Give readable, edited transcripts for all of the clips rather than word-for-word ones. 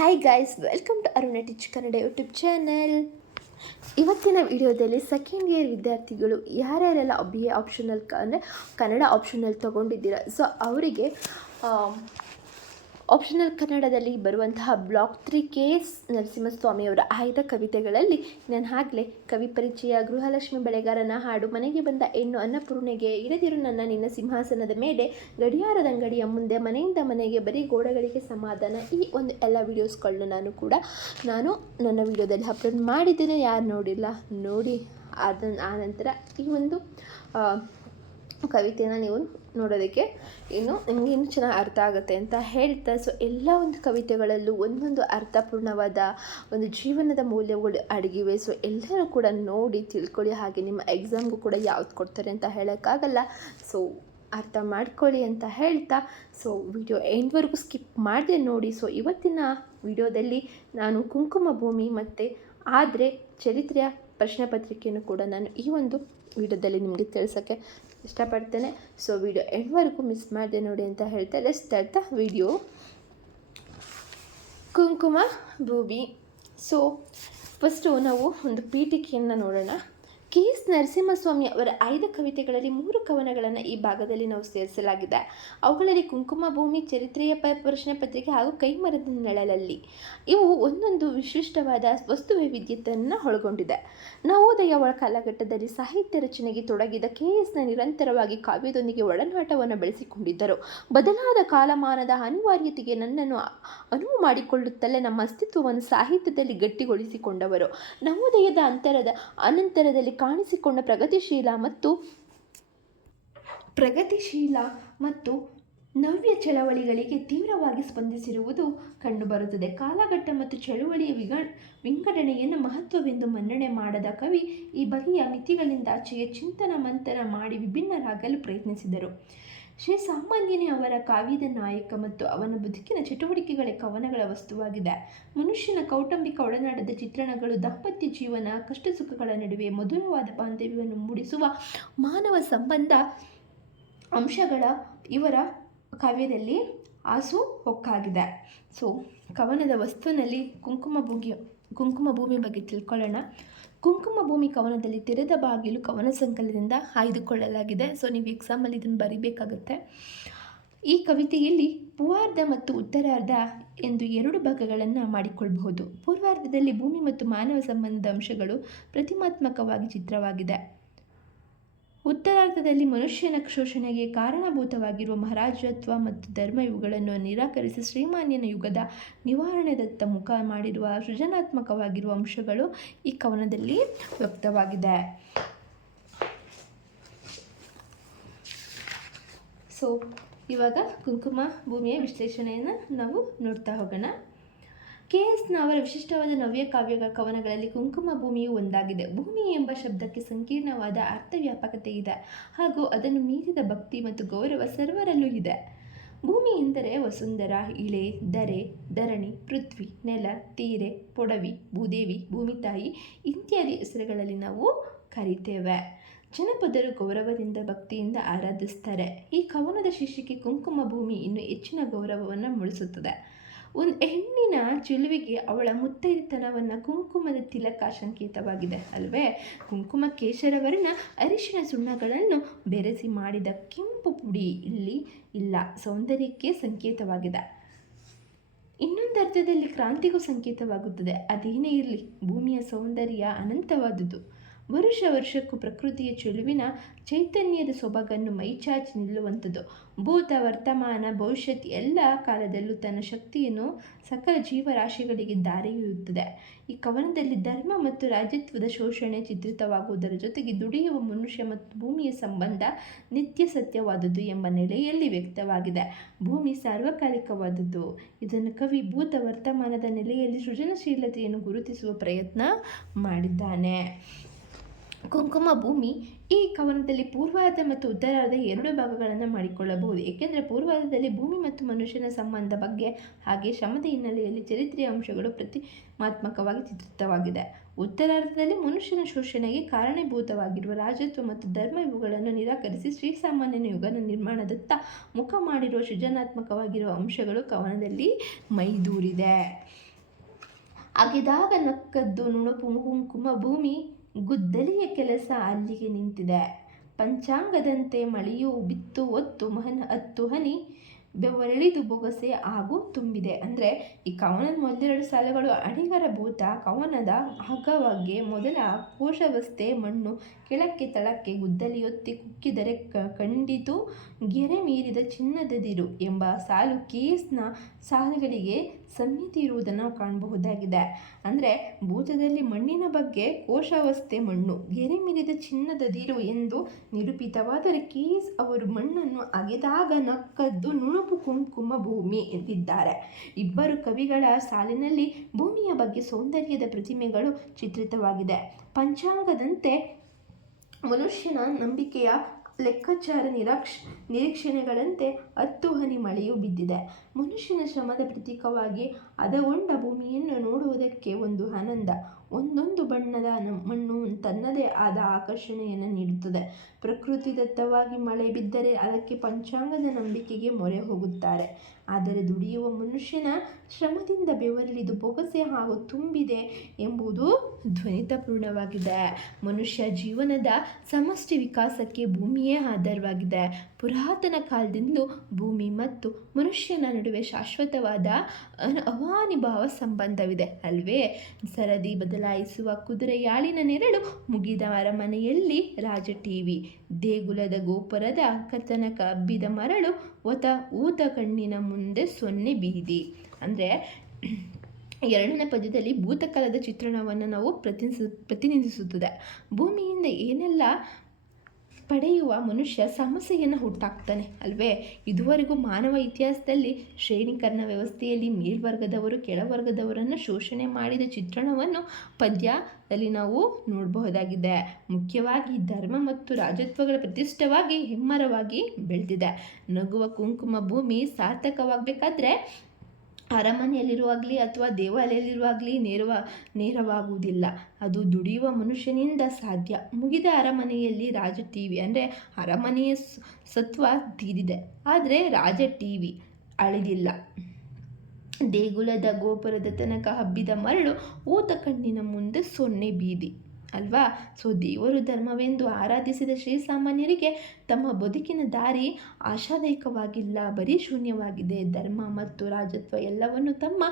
Hi guys, welcome to Aruna teach Kannada YouTube channel. ಇವತ್ತಿನ ವಿಡಿಯೋದಲ್ಲಿ second year ವಿದ್ಯಾರ್ಥಿಗಳು ಯಾರ್ಯಾರೆಲ್ಲ ಬಿ ಎ ಆಪ್ಷನಲ್ ಅಂದರೆ ಕನ್ನಡ ಆಪ್ಷನಲ್ ತೊಗೊಂಡಿದ್ದೀರಾ, ಸೊ ಅವರಿಗೆ ಆಪ್ಷನಲ್ ಕನ್ನಡದಲ್ಲಿ ಬರುವಂತಹ ಬ್ಲಾಕ್ 3 KS ನರಸಿಂಹಸ್ವಾಮಿಯವರ ಆಯ್ದ ಕವಿತೆಗಳಲ್ಲಿ ನಾನು ಆಗಲೇ ಕವಿ ಪರಿಚಯ, ಗೃಹಲಕ್ಷ್ಮಿ ಬೆಳೆಗಾರನ ಹಾಡು, ಮನೆಗೆ ಬಂದ ಹೆಣ್ಣು, ಅನ್ನಪೂರ್ಣೆಗೆ, ಇರದಿರು ನನ್ನ ನಿನ್ನ ಸಿಂಹಾಸನದ ಮೇಲೆ, ಗಡಿಯಾರದ ಅಂಗಡಿಯ ಮುಂದೆ, ಮನೆಯಿಂದ ಮನೆಗೆ, ಬರೀ ಗೋಡೆಗಳಿಗೆ ಸಮಾಧಾನ, ಈ ಒಂದು ಎಲ್ಲ ವೀಡಿಯೋಸ್ಗಳನ್ನ ನಾನು ನನ್ನ ವಿಡಿಯೋದಲ್ಲಿ ಅಪ್ಲೋಡ್ ಮಾಡಿದ್ದೇನೆ. ಯಾರು ನೋಡಿಲ್ಲ ನೋಡಿ. ಆನಂತರ ಈ ಒಂದು ಕವಿತೆನ ನೀವು ನೋಡೋದಕ್ಕೆ ನಿಮಗೆ ಇನ್ನೂ ಚೆನ್ನಾಗಿ ಅರ್ಥ ಆಗುತ್ತೆ ಅಂತ ಹೇಳ್ತಾ, ಸೊ ಎಲ್ಲ ಒಂದು ಕವಿತೆಗಳಲ್ಲೂ ಒಂದೊಂದು ಅರ್ಥಪೂರ್ಣವಾದ ಒಂದು ಜೀವನದ ಮೌಲ್ಯಗಳು ಅಡಗಿವೆ. ಸೊ ಎಲ್ಲರೂ ಕೂಡ ನೋಡಿ ತಿಳ್ಕೊಳ್ಳಿ. ಹಾಗೆ ನಿಮ್ಮ ಎಕ್ಸಾಮ್ಗೂ ಕೂಡ ಯಾವ್ದು ಕೊಡ್ತಾರೆ ಅಂತ ಹೇಳೋಕ್ಕಾಗಲ್ಲ, ಸೊ ಅರ್ಥ ಮಾಡ್ಕೊಳ್ಳಿ ಅಂತ ಹೇಳ್ತಾ, ಸೊ ವಿಡಿಯೋ ಎಂಡ್ವರೆಗೂ ಸ್ಕಿಪ್ ಮಾಡದೆ ನೋಡಿ. ಸೊ ಇವತ್ತಿನ ವಿಡಿಯೋದಲ್ಲಿ ನಾನು ಕುಂಕುಮ ಭೂಮಿ ಮತ್ತು ಆದರೆ ಚರಿತ್ರೆಯ ಪ್ರಶ್ನೆ ಪತ್ರಿಕೆಯನ್ನು ಕೂಡ ನಾನು ಈ ಒಂದು ವಿಡಿಯೋದಲ್ಲಿ ನಿಮಗೆ ತಿಳಿಸೋಕ್ಕೆ ಇಷ್ಟಪಡ್ತೇನೆ. ಸೊ ವಿಡಿಯೋ ಎಂಡ್ವರೆಗೂ ಮಿಸ್ ಮಾಡದೆ ನೋಡಿ ಅಂತ ಹೇಳ್ತಾ ಲೆಟ್ಸ್ ಸ್ಟಾರ್ಟ್ ದ ವಿಡಿಯೋ. ಕುಂಕುಮ ಭೂಮಿ. ಸೊ ಫಸ್ಟು ನಾವು ಒಂದು ಪೀಠಿಕೆಯನ್ನು ನೋಡೋಣ. KS ನರಸಿಂಹಸ್ವಾಮಿ ಅವರ ಆಯ್ದ ಕವಿತೆಗಳಲ್ಲಿ 3 ಕವನಗಳನ್ನು ಈ ಭಾಗದಲ್ಲಿ ನಾವು ಸೇರಿಸಲಾಗಿದೆ. ಅವುಗಳಲ್ಲಿ ಕುಂಕುಮ ಭೂಮಿ, ಚರಿತ್ರೆಯ ಪ್ರಶ್ನೆ ಪತ್ರಿಕೆ ಹಾಗೂ ಕೈಮರದ ನೆಳಲಲ್ಲಿ ಇವು ಒಂದೊಂದು ವಿಶಿಷ್ಟವಾದ ವಸ್ತು ವೈವಿಧ್ಯತೆಯನ್ನು ಒಳಗೊಂಡಿದೆ. ನವೋದಯ ಕಾಲಘಟ್ಟದಲ್ಲಿ ಸಾಹಿತ್ಯ ರಚನೆಗೆ ತೊಡಗಿದ KSನ ನಿರಂತರವಾಗಿ ಕಾವ್ಯದೊಂದಿಗೆ ಒಡನಾಟವನ್ನು ಬೆಳೆಸಿಕೊಂಡಿದ್ದರು. ಬದಲಾದ ಕಾಲಮಾನದ ಅನಿವಾರ್ಯತೆಗೆ ನನ್ನನ್ನು ಅನುವು ಮಾಡಿಕೊಳ್ಳುತ್ತಲೇ ನಮ್ಮ ಅಸ್ತಿತ್ವವನ್ನು ಸಾಹಿತ್ಯದಲ್ಲಿ ಗಟ್ಟಿಗೊಳಿಸಿಕೊಂಡವರು. ನವೋದಯದ ಅನಂತರದಲ್ಲಿ ಕಾಣಿಸಿಕೊಂಡ ಪ್ರಗತಿಶೀಲ ಮತ್ತು ನವ್ಯ ಚಳವಳಿಗಳಿಗೆ ತೀವ್ರವಾಗಿ ಸ್ಪಂದಿಸಿರುವುದು ಕಂಡುಬರುತ್ತದೆ. ಕಾಲಘಟ್ಟ ಮತ್ತು ಚಳುವಳಿಯ ವಿಂಗಡಣೆಯನ್ನು ಮಹತ್ವವೆಂದು ಮನ್ನಣೆ ಮಾಡದ ಕವಿ ಈ ಬಗೆಯ ಮಿತಿಗಳಿಂದಾಚೆಗೆ ಚಿಂತನ ಮಂಥನ ಮಾಡಿ ವಿಭಿನ್ನರಾಗಲು ಪ್ರಯತ್ನಿಸಿದರು. ಶ್ರೀಸಾಮಾನ್ಯನೇ ಅವರ ಕಾವ್ಯದ ನಾಯಕ ಮತ್ತು ಅವನ ಬದುಕಿನ ಚಟುವಟಿಕೆಗಳೇ ಕವನಗಳ ವಸ್ತುವಾಗಿದೆ. ಮನುಷ್ಯನ ಕೌಟುಂಬಿಕ ಒಡನಾಟದ ಚಿತ್ರಣಗಳು, ದಾಂಪತ್ಯ ಜೀವನ, ಕಷ್ಟ ಸುಖಗಳ ನಡುವೆ ಮಧುರವಾದ ಬಾಂಧವ್ಯವನ್ನು ಮೂಡಿಸುವ ಮಾನವ ಸಂಬಂಧ ಅಂಶಗಳ ಇವರ ಕಾವ್ಯದಲ್ಲಿ ಹಾಸುಹೊಕ್ಕಾಗಿದೆ. ಸೊ ಕವನದ ವಸ್ತುವಿನಲ್ಲಿ ಕುಂಕುಮ ಭೂಮಿ ಬಗ್ಗೆ ತಿಳ್ಕೊಳ್ಳೋಣ. ಕುಂಕುಮ ಭೂಮಿ ಕವನದಲ್ಲಿ ತೆರೆದ ಬಾಗಿಲು ಕವನ ಸಂಕಲನದಿಂದ ಆಯ್ದುಕೊಳ್ಳಲಾಗಿದೆ. ಸೊ ನೀವು ಎಕ್ಸಾಮಲ್ಲಿ ಇದನ್ನು ಬರೀಬೇಕಾಗುತ್ತೆ. ಈ ಕವಿತೆಯಲ್ಲಿ ಪೂರ್ವಾರ್ಧ ಮತ್ತು ಉತ್ತರಾರ್ಧ ಎಂದು 2 ಭಾಗಗಳನ್ನು ಮಾಡಿಕೊಳ್ಳಬಹುದು. ಪೂರ್ವಾರ್ಧದಲ್ಲಿ ಭೂಮಿ ಮತ್ತು ಮಾನವ ಸಂಬಂಧದ ಅಂಶಗಳು ಪ್ರತಿಮಾತ್ಮಕವಾಗಿ ಚಿತ್ರವಾಗಿದೆ. ಉತ್ತರಾರ್ಧದಲ್ಲಿ ಮನುಷ್ಯನ ಶೋಷಣೆಗೆ ಕಾರಣಭೂತವಾಗಿರುವ ಮಹಾರಾಜತ್ವ ಮತ್ತು ಧರ್ಮ ಇವುಗಳನ್ನು ನಿರಾಕರಿಸಿ ಶ್ರೀಮಾನ್ಯನ ಯುಗದ ನಿವಾರಣೆದತ್ತ ಮುಖ ಮಾಡಿರುವ ಸೃಜನಾತ್ಮಕವಾಗಿರುವ ಅಂಶಗಳು ಈ ಕವನದಲ್ಲಿ ವ್ಯಕ್ತವಾಗಿದೆ. ಸೊ ಇವಾಗ ಕುಂಕುಮ ಭೂಮಿಯ ವಿಶ್ಲೇಷಣೆಯನ್ನು ನಾವು ನೋಡ್ತಾ ಹೋಗೋಣ. KSನ ಅವರ ವಿಶಿಷ್ಟವಾದ ನವ್ಯ ಕವನಗಳಲ್ಲಿ ಕುಂಕುಮ ಭೂಮಿಯು ಒಂದಾಗಿದೆ. ಭೂಮಿ ಎಂಬ ಶಬ್ದಕ್ಕೆ ಸಂಕೀರ್ಣವಾದ ಅರ್ಥವ್ಯಾಪಕತೆ ಇದೆ ಹಾಗೂ ಅದನ್ನು ಮೀರಿದ ಭಕ್ತಿ ಮತ್ತು ಗೌರವ ಸರ್ವರಲ್ಲೂ ಇದೆ. ಭೂಮಿ ಎಂದರೆ ವಸುಂಧರ, ಇಳೆ, ಧರೆ, ಧರಣಿ, ಪೃಥ್ವಿ, ನೆಲ, ತೀರೆ, ಪೊಡವಿ, ಭೂದೇವಿ, ಭೂಮಿತಾಯಿ ಇತ್ಯಾದಿ ಹೆಸರುಗಳಲ್ಲಿ ನಾವು ಕರೀತೇವೆ. ಜನಪದರು ಗೌರವದಿಂದ ಭಕ್ತಿಯಿಂದ ಆರಾಧಿಸ್ತಾರೆ. ಈ ಕವನದ ಶೀರ್ಷಿಕೆ ಕುಂಕುಮ ಭೂಮಿ ಇನ್ನೂ ಹೆಚ್ಚಿನ ಗೌರವವನ್ನು ಮೂಡಿಸುತ್ತದೆ. ಒಂದು ಹೆಣ್ಣಿನ ಚೆಲುವಿಗೆ ಅವಳ ಮುತ್ತೈದೆತನವನ್ನು ಕುಂಕುಮದ ತಿಲಕ ಸಂಕೇತವಾಗಿದೆ ಅಲ್ವೇ. ಕುಂಕುಮ ಕೇಶರ ವರ್ಣ, ಅರಿಶಿನ ಸುಣ್ಣಗಳನ್ನು ಬೆರೆಸಿ ಮಾಡಿದ ಕೆಂಪು ಪುಡಿ ಇಲ್ಲಿ ಇಲ್ಲ, ಸೌಂದರ್ಯಕ್ಕೆ ಸಂಕೇತವಾಗಿದೆ. ಇನ್ನೊಂದು ಅರ್ಥದಲ್ಲಿ ಕ್ರಾಂತಿಗೂ ಸಂಕೇತವಾಗುತ್ತದೆ. ಅದೇನೇ ಇರಲಿ, ಭೂಮಿಯ ಸೌಂದರ್ಯ ಅನಂತವಾದುದು. ವರ್ಷಕ್ಕೂ ಪ್ರಕೃತಿಯ ಚೆಲುವಿನ ಚೈತನ್ಯದ ಸೊಬಗನ್ನು ಮೈಚಾಚಿ ನಿಲ್ಲುವಂಥದ್ದು. ಭೂತ, ವರ್ತಮಾನ, ಭವಿಷ್ಯತ್ ಎಲ್ಲ ಕಾಲದಲ್ಲೂ ತನ್ನ ಶಕ್ತಿಯನ್ನು ಸಕಲ ಜೀವರಾಶಿಗಳಿಗೆ ದಾರಿಯುತ್ತದೆ. ಈ ಕವನದಲ್ಲಿ ಧರ್ಮ ಮತ್ತು ರಾಜ್ಯತ್ವದ ಶೋಷಣೆ ಚಿತ್ರಿತವಾಗುವುದರ ಜೊತೆಗೆ ದುಡಿಯುವ ಮನುಷ್ಯ ಮತ್ತು ಭೂಮಿಯ ಸಂಬಂಧ ನಿತ್ಯ ಸತ್ಯವಾದುದು ಎಂಬ ನೆಲೆಯಲ್ಲಿ ವ್ಯಕ್ತವಾಗಿದೆ. ಭೂಮಿ ಸಾರ್ವಕಾಲಿಕವಾದುದು. ಇದನ್ನು ಕವಿ ಭೂತ ವರ್ತಮಾನದ ನೆಲೆಯಲ್ಲಿ ಸೃಜನಶೀಲತೆಯನ್ನು ಗುರುತಿಸುವ ಪ್ರಯತ್ನ ಮಾಡಿದ್ದಾನೆ. ಕುಂಕುಮ ಭೂಮಿ ಈ ಕವನದಲ್ಲಿ ಪೂರ್ವಾರ್ಧ ಮತ್ತು ಉತ್ತರಾರ್ಧ 2 ಭಾಗಗಳನ್ನು ಮಾಡಿಕೊಳ್ಳಬಹುದು. ಏಕೆಂದರೆ ಪೂರ್ವಾರ್ಧದಲ್ಲಿ ಭೂಮಿ ಮತ್ತು ಮನುಷ್ಯನ ಸಂಬಂಧ ಬಗ್ಗೆ ಹಾಗೆ ಶ್ರಮದ ಹಿನ್ನೆಲೆಯಲ್ಲಿ ಚರಿತ್ರೆಯ ಅಂಶಗಳು ಪ್ರತಿಮಾತ್ಮಕವಾಗಿ ಚಿತ್ರಿತವಾಗಿದೆ. ಉತ್ತರಾರ್ಧದಲ್ಲಿ ಮನುಷ್ಯನ ಶೋಷಣೆಗೆ ಕಾರಣೀಭೂತವಾಗಿರುವ ರಾಜತ್ವ ಮತ್ತು ಧರ್ಮ ಇವುಗಳನ್ನು ನಿರಾಕರಿಸಿ ಶ್ರೀಸಾಮಾನ್ಯನ ಯುಗದ ನಿರ್ಮಾಣದತ್ತ ಮುಖ ಮಾಡಿರುವ ಸೃಜನಾತ್ಮಕವಾಗಿರುವ ಅಂಶಗಳು ಕವನದಲ್ಲಿ ಮೈದೂರಿದೆ. ಅಗೆದಾಗ ನಕ್ಕದ್ದು ನುಣುಪು ಕುಂಕುಮ ಭೂಮಿ, ಗುದ್ದಲಿಯ ಕೆಲಸ ಅಲ್ಲಿಗೆ ನಿಂತಿದೆ. ಪಂಚಾಂಗದಂತೆ ಮಳೆಯು ಬಿತ್ತು ಒತ್ತು ಹತ್ತು ಹನಿ, ಬೆವರಿಳಿದು ಬೊಗಸೆ ಹಾಗೂ ತುಂಬಿದೆ. ಅಂದರೆ ಈ ಕವನದ ಮೊದಲೆರಡು ಸಾಲುಗಳು ಅಡಿಗರ ಭೂತ ಕವನದ ಹಗ್ಗವಾಗಿ ಮೊದಲ ಕೋಶವಸ್ತೆ ಮಣ್ಣು ಕೆಳಕ್ಕೆ ತಳಕ್ಕೆ ಗುದ್ದಲಿಯೊತ್ತಿ ಕುಕ್ಕಿದರೆ ಕಂಡಿತು ಗೆರೆ ಮೀರಿದ ಚಿನ್ನದದಿರು ಎಂಬ ಸಾಲು ಕೇಸ್ನ ಸಾಲುಗಳಿಗೆ ಸಂಹಿತೆ ಇರುವುದನ್ನು ನಾವು ಕಾಣಬಹುದಾಗಿದೆ. ಅಂದರೆ ಭೂತದಲ್ಲಿ ಮಣ್ಣಿನ ಬಗ್ಗೆ ಕೋಶಾವಸ್ಥೆ ಮಣ್ಣು ಗೆರೆ ಮೀರಿದ ಚಿನ್ನದದಿರು ಎಂದು ನಿರೂಪಿತವಾದರೆ ಕೇಸ್ ಅವರು ಮಣ್ಣನ್ನು ಅಗೆದಾಗ ನಕ್ಕದ್ದು ನುಣುಪು ಕುಂಕುಮ ಭೂಮಿ ಎಂದಿದ್ದಾರೆ. ಇಬ್ಬರು ಕವಿಗಳ ಸಾಲಿನಲ್ಲಿ ಭೂಮಿಯ ಬಗ್ಗೆ ಸೌಂದರ್ಯದ ಪ್ರತಿಮೆಗಳು ಚಿತ್ರಿತವಾಗಿದೆ. ಪಂಚಾಂಗದಂತೆ ಮನುಷ್ಯನ ನಂಬಿಕೆಯ ಲೆಕ್ಕಾಚಾರ ನಿರೀಕ್ಷಣೆಗಳಂತೆ 10 ಹನಿ ಮಳೆಯೂ ಬಿದ್ದಿದೆ. ಮನುಷ್ಯನ ಶ್ರಮದ ಪ್ರತೀಕವಾಗಿ ಹದಗೊಂಡ ಭೂಮಿಯನ್ನು ನೋಡುವುದಕ್ಕೆ ಒಂದು ಆನಂದ. ಒಂದೊಂದು ಬಣ್ಣದ ಮಣ್ಣು ತನ್ನದೇ ಆದ ಆಕರ್ಷಣೆಯನ್ನು ನೀಡುತ್ತದೆ. ಪ್ರಕೃತಿದತ್ತವಾಗಿ ಮಳೆ ಬಿದ್ದರೆ ಅದಕ್ಕೆ ಪಂಚಾಂಗದ ನಂಬಿಕೆಗೆ ಮೊರೆ ಹೋಗುತ್ತಾರೆ. ಆದರೆ ದುಡಿಯುವ ಮನುಷ್ಯನ ಶ್ರಮದಿಂದ ಬೆವರಿಳಿದು ಬೊಗಸೆ ಹಾಗೂ ತುಂಬಿದೆ ಎಂಬುದು ಧ್ವನಿತಪೂರ್ಣವಾಗಿದೆ. ಮನುಷ್ಯ ಜೀವನದ ಸಮಷ್ಟಿ ವಿಕಾಸಕ್ಕೆ ಭೂಮಿಯೇ ಆಧಾರವಾಗಿದೆ. ಪುರಾತನ ಕಾಲದಿಂದಲೂ ಭೂಮಿ ಮತ್ತು ಮನುಷ್ಯನ ನಡುವೆ ಶಾಶ್ವತವಾದ ಅವಾನಿಭಾವ ಸಂಬಂಧವಿದೆ ಅಲ್ವೇ? ಸರದಿ ಬದಲಾಯಿಸುವ ಕುದುರೆಯಾಳಿನ ನೆರಳು, ಮುಗಿದ ಅರಮನೆಯಲ್ಲಿ ರಾಜ ಟಿವಿ, ದೇಗುಲದ ಗೋಪುರದ ಕತನಕ ಹಬ್ಬಿದ ಮರಳು, ಊತ ಕಣ್ಣಿನ ಮುಂದೆ ಸೊನ್ನೆ ಬೀದಿ. ಅಂದರೆ ಎರಡನೇ ಪದ್ಯದಲ್ಲಿ ಭೂತಕಾಲದ ಚಿತ್ರಣವನ್ನು ನಾವು ಪ್ರತಿನಿಧಿಸುತ್ತದೆ. ಭೂಮಿಯಿಂದ ಏನೆಲ್ಲ ಪಡೆಯುವ ಮನುಷ್ಯ ಸಮಸ್ಯೆಯನ್ನು ಹುಟ್ಟಾಕ್ತಾನೆ ಅಲ್ವೇ? ಇದುವರೆಗೂ ಮಾನವ ಇತಿಹಾಸದಲ್ಲಿ ಶ್ರೇಣೀಕರಣ ವ್ಯವಸ್ಥೆಯಲ್ಲಿ ಮೇಲ್ವರ್ಗದವರು ಕೆಳವರ್ಗದವರನ್ನು ಶೋಷಣೆ ಮಾಡಿದ ಚಿತ್ರಣವನ್ನು ಪದ್ಯದಲ್ಲಿ ನಾವು ನೋಡಬಹುದಾಗಿದೆ. ಮುಖ್ಯವಾಗಿ ಧರ್ಮ ಮತ್ತು ರಾಜತ್ವಗಳ ಪ್ರತಿಷ್ಠವಾಗಿ ಹೆಮ್ಮರವಾಗಿ ಬೆಳೆದಿದೆ. ನಗುವ ಕುಂಕುಮ ಭೂಮಿ ಸಾರ್ಥಕವಾಗಬೇಕಾದ್ರೆ ಅರಮನೆಯಲ್ಲಿರುವಾಗಲಿ ಅಥವಾ ದೇವಾಲಯದಲ್ಲಿರುವಾಗಲಿ ನೇರವಾಗುವುದಿಲ್ಲ. ಅದು ದುಡಿಯುವ ಮನುಷ್ಯನಿಂದ ಸಾಧ್ಯ. ಮುಗಿದ ಅರಮನೆಯಲ್ಲಿ ರಾಜ ಟಿವಿ ಅಂದರೆ ಅರಮನೆಯ ಸತ್ವ ತೀರಿದೆ, ಆದರೆ ರಾಜ ಟಿವಿ ಅಳಿದಿಲ್ಲ. ದೇಗುಲದ ಗೋಪುರದ ತನಕ ಹಬ್ಬಿದ ಮರಳು, ಊತ ಕಣ್ಣಿನ ಮುಂದೆ ಸೊನ್ನೆ ಬೀದಿ ಅಲ್ವಾ? ಸೊ ದೇವರು ಧರ್ಮವೆಂದು ಆರಾಧಿಸಿದ ಶ್ರೀಸಾಮಾನ್ಯರಿಗೆ ತಮ್ಮ ಬದುಕಿನ ದಾರಿ ಆಶಾದಾಯಕವಾಗಿಲ್ಲ, ಬರೀ ಶೂನ್ಯವಾಗಿದೆ. ಧರ್ಮ ಮತ್ತು ರಾಜತ್ವ ಎಲ್ಲವನ್ನು ತಮ್ಮ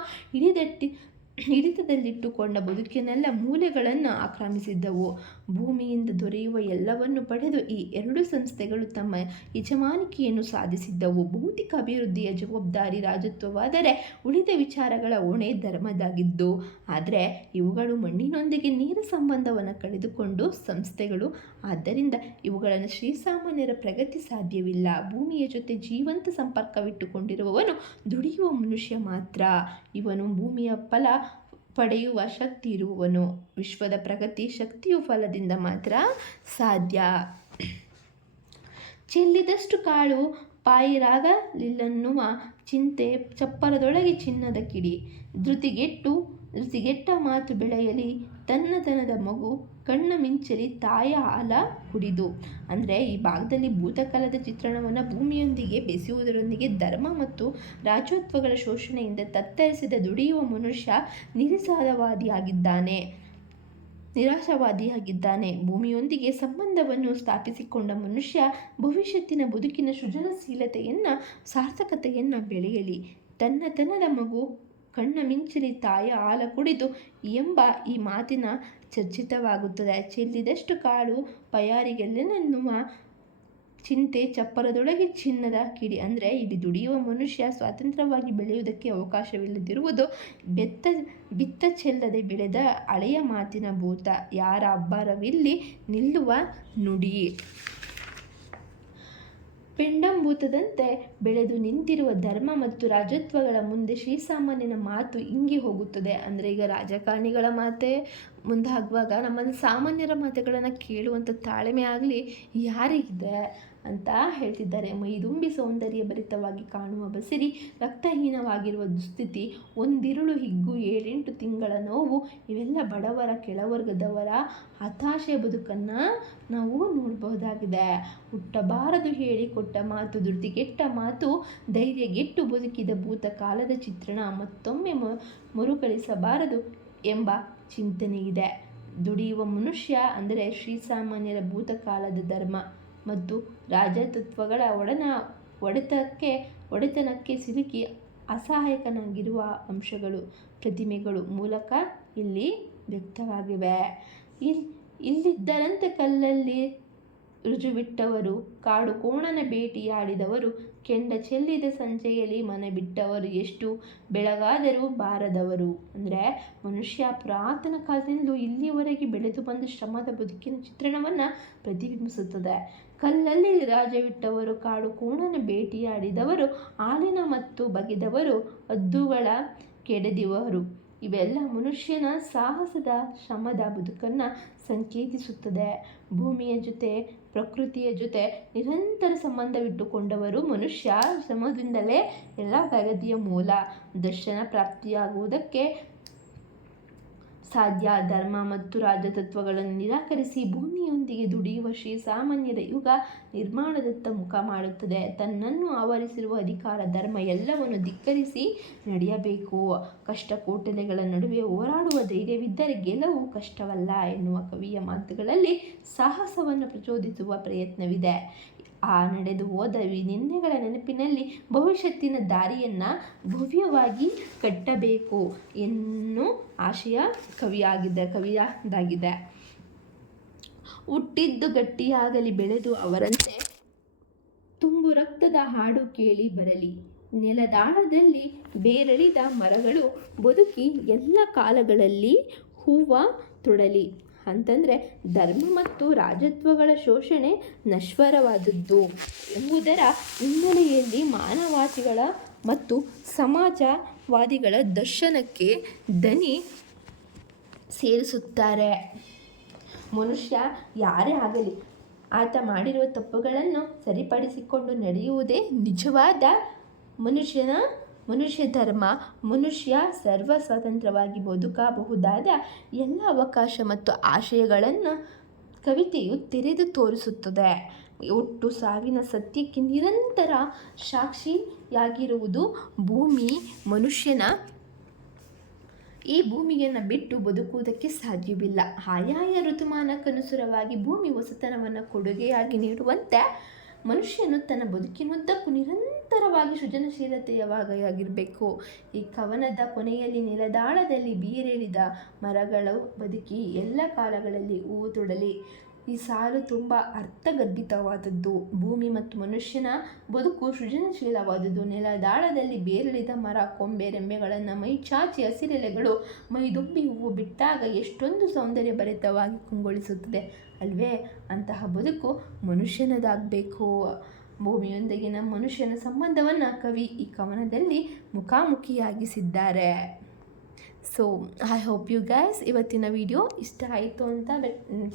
ಹಿಡಿತದಲ್ಲಿಟ್ಟುಕೊಂಡ ಬದುಕಿನೆಲ್ಲ ಮೂಲೆಗಳನ್ನು ಆಕ್ರಮಿಸಿದ್ದವು. ಭೂಮಿಯಿಂದ ದೊರೆಯುವ ಎಲ್ಲವನ್ನು ಪಡೆದು ಈ ಎರಡು ಸಂಸ್ಥೆಗಳು ತಮ್ಮ ಯಜಮಾನಿಕೆಯನ್ನು ಸಾಧಿಸಿದ್ದವು. ಭೌತಿಕ ಅಭಿವೃದ್ಧಿಯ ಜವಾಬ್ದಾರಿ ರಾಜತ್ವವಾದರೆ ಉಳಿದ ವಿಚಾರಗಳ ಹೊಣೆ ಧರ್ಮದಾಗಿದ್ದು, ಆದರೆ ಇವುಗಳು ಮಣ್ಣಿನೊಂದಿಗೆ ನೇರ ಸಂಬಂಧವನ್ನು ಕಳೆದುಕೊಂಡು ಸಂಸ್ಥೆಗಳು. ಆದ್ದರಿಂದ ಇವುಗಳನ್ನು ಶ್ರೀಸಾಮಾನ್ಯರ ಪ್ರಗತಿ ಸಾಧ್ಯವಿಲ್ಲ. ಭೂಮಿಯ ಜೊತೆ ಜೀವಂತ ಸಂಪರ್ಕವಿಟ್ಟುಕೊಂಡಿರುವವನು ದುಡಿಯುವ ಮನುಷ್ಯ ಮಾತ್ರ. ಇವನು ಭೂಮಿಯ ಫಲ ಪಡೆಯುವ ಶಕ್ತಿ ಇರುವವನು. ವಿಶ್ವದ ಪ್ರಗತಿ ಶಕ್ತಿಯು ಫಲದಿಂದ ಮಾತ್ರ ಸಾಧ್ಯ. ಚೆಲ್ಲಿದಷ್ಟು ಕಾಳು ಪಾಯಿರಾಗಲಿಲ್ಲನ್ನುವ ಚಿಂತೆ ಚಪ್ಪರದೊಳಗೆ ಚಿನ್ನದ ಕಿಡಿ. ಧೃತಿಗೆಟ್ಟ ಮಾತು ಬೆಳೆಯಲಿ ತನ್ನತನದ ಮಗು, ಕಣ್ಣ ಮಿಂಚಲಿ ತಾಯ ಹಾಲ ಕುಡಿದು. ಅಂದರೆ ಈ ಭಾಗದಲ್ಲಿ ಭೂತಕಾಲದ ಚಿತ್ರಣವನ್ನು ಭೂಮಿಯೊಂದಿಗೆ ಬೆಸೆಯುವುದರೊಂದಿಗೆ ಧರ್ಮ ಮತ್ತು ರಾಜತ್ವಗಳ ಶೋಷಣೆಯಿಂದ ತತ್ತರಿಸಿದ ದುಡಿಯುವ ಮನುಷ್ಯ ನಿರಾಶಾವಾದಿಯಾಗಿದ್ದಾನೆ. ಭೂಮಿಯೊಂದಿಗೆ ಸಂಬಂಧವನ್ನು ಸ್ಥಾಪಿಸಿಕೊಂಡ ಮನುಷ್ಯ ಭವಿಷ್ಯತ್ತಿನ ಬದುಕಿನ ಸೃಜನಶೀಲತೆಯನ್ನು ಸಾರ್ಥಕತೆಯನ್ನು ಬೆಳೆಯಲಿ. ತನ್ನತನದ ಮಗು ಕಣ್ಣ ಮಿಂಚಲಿ ತಾಯ ಹಾಲ ಕುಡಿದು ಎಂಬ ಈ ಮಾತಿನ ಚರ್ಚಿತವಾಗುತ್ತದೆ. ಚೆಲ್ಲಿದಷ್ಟು ಕಾಳು ಪಯಾರಿಗೆಲ್ಲನೆನ್ನುವ ಚಿಂತೆ ಚಪ್ಪರದೊಳಗೆ ಚಿನ್ನದ ಕಿಡಿ. ಅಂದರೆ ಇಲ್ಲಿ ದುಡಿಯುವ ಮನುಷ್ಯ ಸ್ವತಂತ್ರವಾಗಿ ಬೆಳೆಯುವುದಕ್ಕೆ ಅವಕಾಶವಿಲ್ಲದಿರುವುದು ಬಿತ್ತ ಚೆಲ್ಲದೆ ಬೆಳೆದ ಹಳೆಯ ಮಾತಿನ ಭೂತ. ಯಾರ ಅಬ್ಬರವಿಲ್ಲಿ ನಿಲ್ಲುವ ನುಡಿ. ಪಿಂಡಂಭೂತದಂತೆ ಬೆಳೆದು ನಿಂತಿರುವ ಧರ್ಮ ಮತ್ತು ರಾಜತ್ವಗಳ ಮುಂದೆ ಶ್ರೀಸಾಮಾನ್ಯನ ಮಾತು ಇಂಗಿ ಹೋಗುತ್ತದೆ. ಅಂದರೆ ಈಗ ರಾಜಕಾರಣಿಗಳ ಮಾತೇ ಮುಂದಾಗುವಾಗ ನಮ್ಮ ಸಾಮಾನ್ಯರ ಮಾತುಗಳನ್ನು ಕೇಳುವಂಥ ತಾಳ್ಮೆ ಆಗಲಿ ಯಾರಿಗಿದೆ ಅಂತ ಹೇಳ್ತಿದ್ದಾರೆ. ಮೈದುಂಬಿ ಸೌಂದರ್ಯ ಭರಿತವಾಗಿ ಕಾಣುವ ಬಸಿರಿ, ರಕ್ತಹೀನವಾಗಿರುವ ದುಸ್ಥಿತಿ, ಒಂದಿರುಳು ಹಿಗ್ಗು, 7-8 ತಿಂಗಳ ನೋವು, ಇವೆಲ್ಲ ಬಡವರ ಕೆಳವರ್ಗದವರ ಹತಾಶೆಯ ಬದುಕನ್ನು ನಾವು ನೋಡಬಹುದಾಗಿದೆ. ಹುಟ್ಟಬಾರದು ಹೇಳಿಕೊಟ್ಟ ಮಾತು, ಧೃತಿಗೆಟ್ಟ ಮಾತು, ಧೈರ್ಯಗೆಟ್ಟು ಬದುಕಿದ ಭೂತಕಾಲದ ಚಿತ್ರಣ ಮತ್ತೊಮ್ಮೆ ಮರುಕಳಿಸಬಾರದು ಎಂಬ ಚಿಂತನೆ ಇದೆ. ದುಡಿಯುವ ಮನುಷ್ಯ ಅಂದರೆ ಶ್ರೀಸಾಮಾನ್ಯರ ಭೂತಕಾಲದ ಧರ್ಮ ಮತ್ತು ರಾಜತತ್ವಗಳ ಒಡೆತನಕ್ಕೆ ಸಿಲುಕಿ ಅಸಹಾಯಕನಾಗಿರುವ ಅಂಶಗಳು ಪ್ರತಿಮೆಗಳು ಮೂಲಕ ಇಲ್ಲಿ ವ್ಯಕ್ತವಾಗಿವೆ. ಇಲ್ಲಿದ್ದರಂತೆ ಕಲ್ಲಲ್ಲಿ ರುಜುವಿಟ್ಟವರು, ಕಾಡು ಕೋಣನ ಭೇಟಿಯಾಡಿದವರು, ಕೆಂಡ ಚೆಲ್ಲಿದ ಸಂಜೆಯಲ್ಲಿ ಮನೆ ಬಿಟ್ಟವರು, ಎಷ್ಟು ಬೆಳಗಾದರೂ ಬಾರದವರು. ಅಂದರೆ ಮನುಷ್ಯ ಪುರಾತನ ಕಾಲದಿಂದಲೂ ಇಲ್ಲಿಯವರೆಗೆ ಬೆಳೆದು ಬಂದ ಶ್ರಮದ ಬದುಕಿನ ಚಿತ್ರಣವನ್ನು ಪ್ರತಿಬಿಂಬಿಸುತ್ತದೆ. ಕಲ್ಲಲ್ಲಿ ರಾಜವಿಟ್ಟವರು, ಕಾಡು ಕೋಣನ ಭೇಟಿಯಾಡಿದವರು, ಹಾಲಿನ ಮತ್ತು ಬಗೆದವರು, ಹದ್ದುಗಳ ಕೆಡದಿವರು ಇವೆಲ್ಲ ಮನುಷ್ಯನ ಸಾಹಸದ ಶ್ರಮದ ಬದುಕನ್ನು ಸಂಕೇತಿಸುತ್ತದೆ. ಭೂಮಿಯ ಜೊತೆ ಪ್ರಕೃತಿಯ ಜೊತೆ ನಿರಂತರ ಸಂಬಂಧವಿಟ್ಟುಕೊಂಡವರು. ಮನುಷ್ಯ ಶ್ರಮದಿಂದಲೇ ಎಲ್ಲ ಪ್ರಗತಿಯ ಮೂಲ ದರ್ಶನ ಪ್ರಾಪ್ತಿಯಾಗುವುದಕ್ಕೆ ಸಾಧ್ಯ. ಧರ್ಮ ಮತ್ತು ರಾಜತತ್ವಗಳನ್ನು ನಿರಾಕರಿಸಿ ಭೂಮಿಯೊಂದಿಗೆ ದುಡಿಯುವ ಶ್ರೀಸಾಮಾನ್ಯರ ಯುಗ ನಿರ್ಮಾಣದತ್ತ ಮುಖ ಮಾಡುತ್ತದೆ. ತನ್ನನ್ನು ಆವರಿಸಿರುವ ಅಧಿಕಾರ ಧರ್ಮ ಎಲ್ಲವನ್ನು ಧಿಕ್ಕರಿಸಿ ನಡೆಯಬೇಕು. ಕಷ್ಟಕೋಟಲೆಗಳ ನಡುವೆ ಹೋರಾಡುವ ಧೈರ್ಯವಿದ್ದರೆ ಗೆಲುವು ಕಷ್ಟವಲ್ಲ ಎನ್ನುವ ಕವಿಯ ಮಾತುಗಳಲ್ಲಿ ಸಾಹಸವನ್ನು ಪ್ರಚೋದಿಸುವ ಪ್ರಯತ್ನವಿದೆ. ಆ ನಡೆದು ಹೋದ ನಿನ್ನೆಗಳ ನೆನಪಿನಲ್ಲಿ ಭವಿಷ್ಯತ್ತಿನ ದಾರಿಯನ್ನು ಭವ್ಯವಾಗಿ ಕಟ್ಟಬೇಕು ಎನ್ನು ಆಶಯ ಕವಿಯದಾಗಿದೆ. ಹುಟ್ಟಿದ್ದು ಗಟ್ಟಿಯಾಗಲಿ ಬೆಳೆದು ಅವರಂತೆ ತುಂಬು ರಕ್ತದ ಹಾಡು ಕೇಳಿ ಬರಲಿ. ನೆಲದಾಳದಲ್ಲಿ ಬೇರಳಿದ ಮರಗಳು ಬದುಕಿ ಎಲ್ಲ ಕಾಲಗಳಲ್ಲಿ ಹೂವ ತೊಡಲಿ. ಅಂತಂದರೆ ಧರ್ಮ ಮತ್ತು ರಾಜತ್ವಗಳ ಶೋಷಣೆ ನಶ್ವರವಾದದ್ದು ಎಂಬುದರ ಹಿನ್ನೆಲೆಯಲ್ಲಿ ಮಾನವವಾದಿಗಳ ಮತ್ತು ಸಮಾಜವಾದಿಗಳ ದರ್ಶನಕ್ಕೆ ದನಿ ಸೇರಿಸುತ್ತಾರೆ. ಮನುಷ್ಯ ಯಾರೇ ಆಗಲಿ ಆತ ಮಾಡಿರುವ ತಪ್ಪುಗಳನ್ನು ಸರಿಪಡಿಸಿಕೊಂಡು ನಡೆಯುವುದೇ ನಿಜವಾದ ಮನುಷ್ಯ ಧರ್ಮ. ಮನುಷ್ಯ ಸರ್ವ ಸ್ವತಂತ್ರವಾಗಿ ಬದುಕಬಹುದಾದ ಎಲ್ಲ ಅವಕಾಶ ಮತ್ತು ಆಶಯಗಳನ್ನು ಕವಿತೆಯು ತೆರೆದು ತೋರಿಸುತ್ತದೆ. ಒಟ್ಟು ಸಾವಿನ ಸತ್ಯಕ್ಕೆ ನಿರಂತರ ಸಾಕ್ಷಿಯಾಗಿರುವುದು ಭೂಮಿ. ಮನುಷ್ಯನ ಈ ಭೂಮಿಯನ್ನು ಬಿಟ್ಟು ಬದುಕುವುದಕ್ಕೆ ಸಾಧ್ಯವಿಲ್ಲ. ಆಯಾಯ ಋತುಮಾನಕ್ಕನುಸಾರವಾಗಿ ಭೂಮಿ ಹೊಸತನವನ್ನು ಕೊಡುಗೆಯಾಗಿ ನೀಡುವಂತೆ ಮನುಷ್ಯನು ತನ್ನ ಬದುಕಿನುದ್ದಕ್ಕೂ ನಿರಂತರವಾಗಿ ಸೃಜನಶೀಲತೆಯವಾಗಿರಬೇಕು. ಈ ಕವನದ ಕೊನೆಯಲ್ಲಿ ನೆಲದಾಳದಲ್ಲಿ ಬೇರೆಳಿದ ಮರಗಳು ಬದುಕಿ ಎಲ್ಲ ಕಾಲಗಳಲ್ಲಿ ಹೂವು ತೊಡಲಿ. ಈ ಸಾಲು ತುಂಬ ಅರ್ಥಗರ್ಭಿತವಾದದ್ದು. ಭೂಮಿ ಮತ್ತು ಮನುಷ್ಯನ ಬದುಕು ಸೃಜನಶೀಲವಾದುದು. ನೆಲದಾಳದಲ್ಲಿ ಬೇರೆಳಿದ ಮರ ಕೊಂಬೆ ರೆಂಬೆಗಳನ್ನು ಮೈಚಾಚಿ ಹಸಿರೆಲೆಗಳು ಮೈದುಂಬಿ ಹೂವು ಬಿಟ್ಟಾಗ ಎಷ್ಟೊಂದು ಸೌಂದರ್ಯಭರಿತವಾಗಿ ಕಂಗೊಳಿಸುತ್ತದೆ ಅಲ್ವೇ? ಅಂತಹ ಬದುಕು ಮನುಷ್ಯನದಾಗಬೇಕು. ಭೂಮಿಯೊಂದಿಗಿನ ಮನುಷ್ಯನ ಸಂಬಂಧವನ್ನು ಕವಿ ಈ ಕವನದಲ್ಲಿ ಮುಖಾಮುಖಿಯಾಗಿಸಿದ್ದಾರೆ. So I hope you guys ಇವತ್ತಿನ ವಿಡಿಯೋ ಇಷ್ಟ ಆಯಿತು ಅಂತ.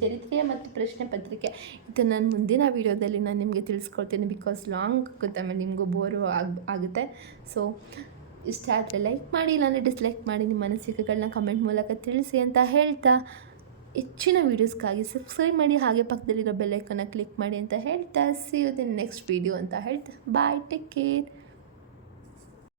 ಚರಿತ್ರೆ ಮತ್ತು ಪ್ರಶ್ನೆ ಪತ್ರಿಕೆ ಇದು ನಾನು ಮುಂದಿನ ವೀಡಿಯೋದಲ್ಲಿ ನಾನು ನಿಮಗೆ ತಿಳಿಸ್ಕೊಡ್ತೀನಿ. ಬಿಕಾಸ್ ಲಾಂಗ್ ಆಗುತ್ತೆ, ಆಮೇಲೆ ನಿಮಗೂ ಬೋರು ಆಗುತ್ತೆ. ಸೊ ಇಷ್ಟ ಆದರೆ ಲೈಕ್ ಮಾಡಿ, ಇಲ್ಲಾಂದರೆ ಡಿಸ್ಲೈಕ್ ಮಾಡಿ. ನಿಮ್ಮ ಅನಿಸಿಕೆಗಳನ್ನ ಕಮೆಂಟ್ ಮೂಲಕ ತಿಳಿಸಿ ಅಂತ ಹೇಳ್ತಾ, ಹೆಚ್ಚಿನ ವೀಡಿಯೋಸ್ಗಾಗಿ ಸಬ್ಸ್ಕ್ರೈಬ್ ಮಾಡಿ, ಹಾಗೆ ಪಕ್ಕದಲ್ಲಿರೋ ಬೆಲ್ ಐಕನ್ನ ಕ್ಲಿಕ್ ಮಾಡಿ ಅಂತ ಹೇಳ್ತಾ, see you the next video ಅಂತ ಹೇಳ್ತಾ, ಬಾಯ್, ಟೇಕ್ ಕೇರ್.